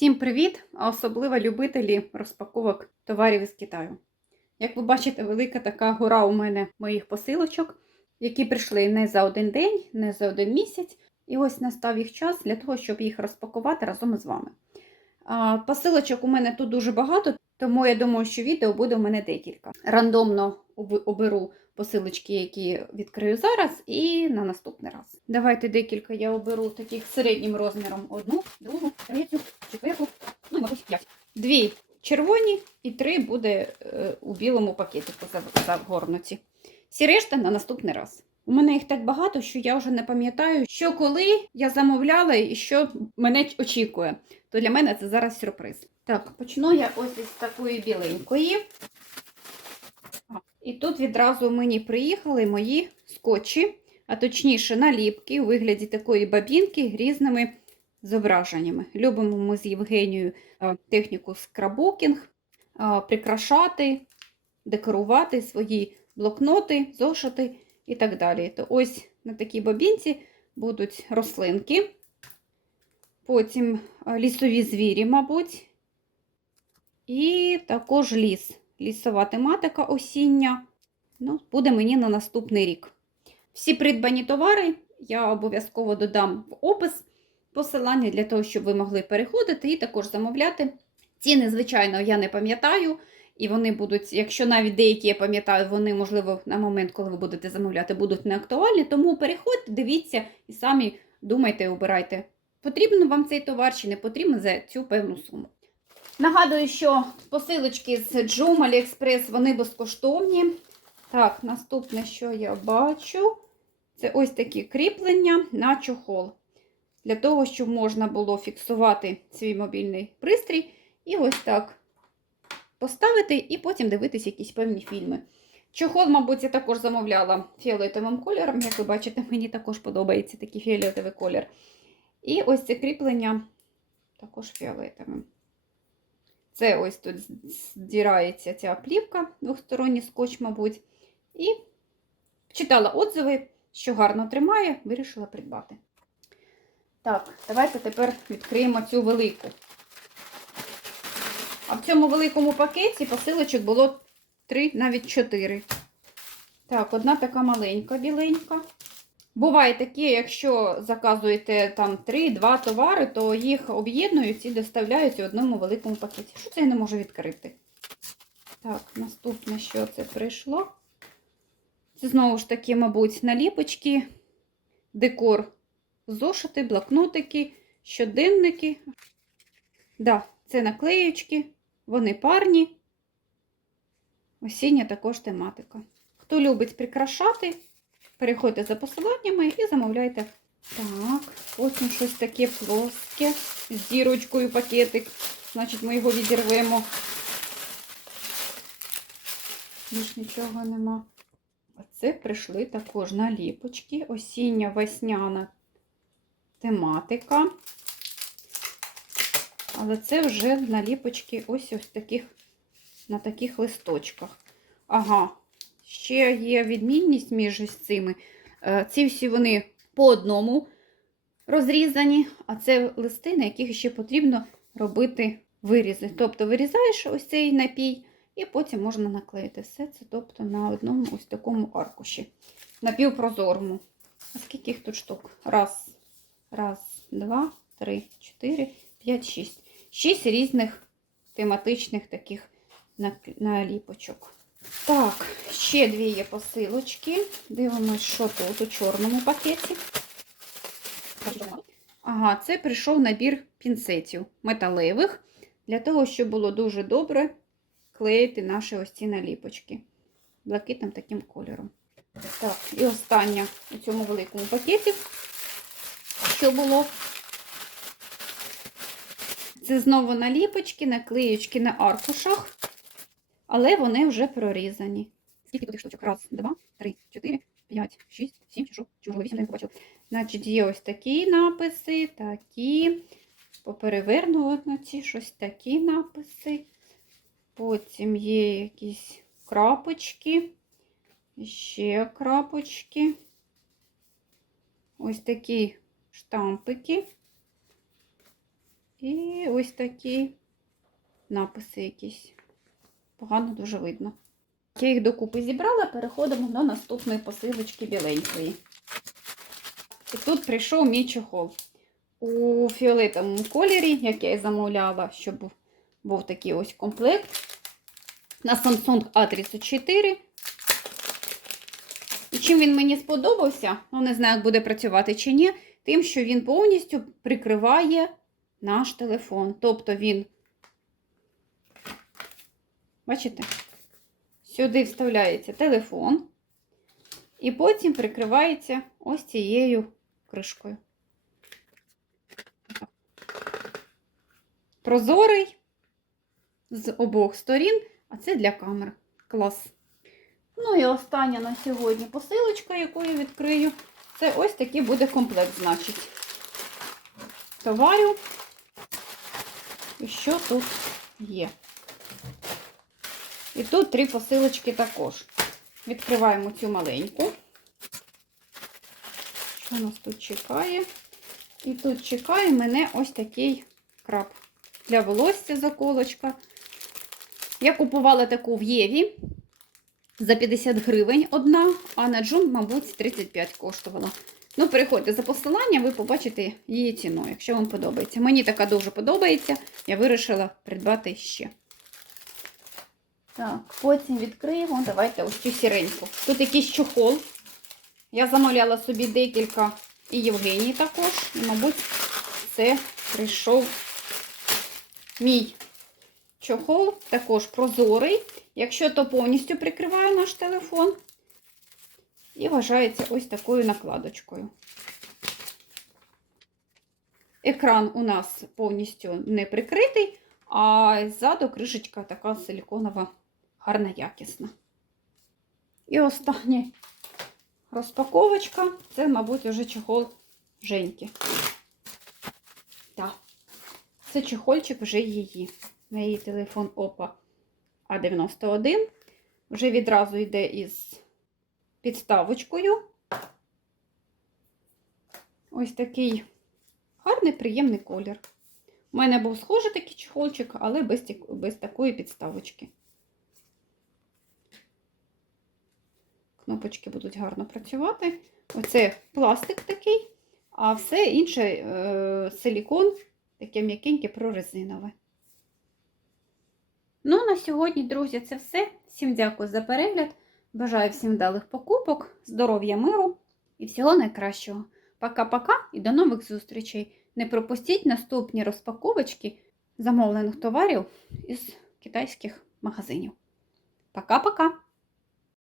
Всім привіт! А особливо любителі розпаковок товарів із Китаю. Як ви бачите, велика така гора у мене моїх посилочок, які прийшли не за один день, не за один місяць. І ось настав їх час для того, щоб їх розпакувати разом із вами. Посилочок у мене тут дуже багато, тому я думаю, що відео буде у мене декілька. Рандомно оберу посилочки, які відкрию зараз, і на наступний раз. Давайте декілька я оберу таких середнім розміром: одну, другу, третю, четверту, ну і, мабуть, п'ять. Дві червоні і три буде е, у білому пакетику загорнуті. Всі решта на наступний раз. У мене їх так багато, що я вже не пам'ятаю, що коли я замовляла і що мене очікує. То для мене це зараз сюрприз. Так, почну я ось із такої біленької. І тут відразу мені приїхали мої скотчі, а точніше наліпки у вигляді такої бабінки різними зображеннями. Любимо ми з Євгенією е, техніку скрабукінг, е, прикрашати, декорувати свої блокноти, зошити і так далі. То ось на такій бабінці будуть рослинки, потім е, лісові звірі, мабуть, і також ліс. Лісова тематика осіння. Ну, буде мені на наступний рік. Всі придбані товари я обов'язково додам в опис посилання для того, щоб ви могли переходити і також замовляти. Ціни, звичайно, я не пам'ятаю. І вони будуть, якщо навіть деякі я пам'ятаю, вони, можливо, на момент, коли ви будете замовляти, будуть не актуальні. Тому переходьте, дивіться і самі думайте, обирайте, потрібен вам цей товар чи не потрібен за цю певну суму. Нагадую, що посилочки з Joom, AliExpress, вони безкоштовні. Так, наступне, що я бачу, це ось такі кріплення на чохол. Для того, щоб можна було фіксувати свій мобільний пристрій і ось так поставити, і потім дивитися якісь певні фільми. Чохол, мабуть, я також замовляла фіолетовим кольором. Як ви бачите, мені також подобається такий фіолетовий колір. І ось це кріплення також фіолетовим. Це ось тут здирається ця плівка, двосторонній скотч, мабуть. І читала отзиви, що гарно тримає, вирішила придбати. Так, давайте тепер відкриємо цю велику. А в цьому великому пакеті посилочок було 3, навіть 4. Так, одна така маленька, біленька. Буває таке, якщо заказуєте там 3-2 товари, то їх об'єднують і доставляють у одному великому пакеті. Що це я не можу відкрити? Так, наступне, що це прийшло? Це знову ж таки, мабуть, наліпочки, декор, зошити, блокнотики, щоденники. Да, це наклеючки, вони парні. Осіння також тематика. Хто любить прикрашати, переходьте за посиланнями і замовляйте. Так, потім щось таке плоске з дірочкою пакетик. Значить, ми його відірвемо. Більш нічого нема. Оце прийшли також наліпочки. Осіння весняна тематика. Але це вже наліпочки ось ось таких, на таких листочках. Ага, ще є відмінність між цими. Е, Ці всі вони по одному розрізані, а це листи, на яких ще потрібно робити вирізи. Тобто вирізаєш ось цей напій, і потім можна наклеїти все це тобто, на одному ось такому аркуші. Напівпрозорому. А скільки їх тут штук? Раз, раз, два, три, чотири, п'ять, шість. Шість різних тематичних таких наліпочок. Так, ще дві є посилочки. Дивимось, що тут у чорному пакеті. Ага, це прийшов набір пінцетів металевих, для того, щоб було дуже добре клеїти наші ось ці наліпочки. Блакитним таким кольором. Так, і останнє у цьому великому пакеті, що було. Це знову наліпочки, наклеючки на аркушах, але вони вже прорізані. Скільки тут штучок? Раз, два, три, чотири, п'ять, шість, сім, що? Чи вісім, не побачила. Значить, є ось такі написи, такі, поперевернуті, щось такі написи. Потім є якісь крапочки, ще крапочки. Ось такі штампики. І ось такі написи якісь. Погано дуже видно. Я їх докупи зібрала, переходимо до наступної посилочки біленької. І тут прийшов мій чохол. У фіолетовому кольорі, як я і замовляла, щоб був, був такий ось комплект. На Samsung A34. І чим він мені сподобався, ну не знаю, як буде працювати чи ні, тим, що він повністю прикриває наш телефон. Тобто він, бачите, сюди вставляється телефон, і потім прикривається ось цією кришкою. Прозорий з обох сторін, а це для камер. Клас. Ну і остання на сьогодні посилочка, яку я відкрию, це ось такий буде комплект, значить. Товарю. І що тут є? І тут три посилочки також. Відкриваємо цю маленьку. Що нас тут чекає? І тут чекає мене ось такий краб для волосся заколочка. Я купувала таку в Єві за 50 гривень одна, а на Джун, мабуть, 35 коштувала. Ну, переходьте за посиланням, ви побачите її ціну, якщо вам подобається. Мені така дуже подобається, я вирішила придбати ще. Так, потім відкриємо. Давайте ось цю сіреньку. Тут якийсь чохол. Я замовляла собі декілька і Євгенії також. І, мабуть, це прийшов мій чохол, також прозорий. Якщо то повністю прикриває наш телефон. І вважається ось такою накладочкою. Екран у нас повністю не прикритий, а ззаду кришечка така силіконова, гарна, якісна. І остання розпаковочка це, мабуть, уже чехол Женьки. Так, це чехольчик вже її. На її телефон Oppo A91. Вже відразу йде із підставочкою. Ось такий гарний, приємний колір. У мене був схожий такий чехольчик, але без, без такої підставочки. Кнопочки будуть гарно працювати. Оце пластик такий, а все інше е, силікон, таке м'якеньке прорезинове. Ну, на сьогодні, друзі, це все. Всім дякую за перегляд. Бажаю всім вдалих покупок, здоров'я, миру і всього найкращого. Пока-пока і до нових зустрічей. Не пропустіть наступні розпаковочки замовлених товарів із китайських магазинів. Пока-пока!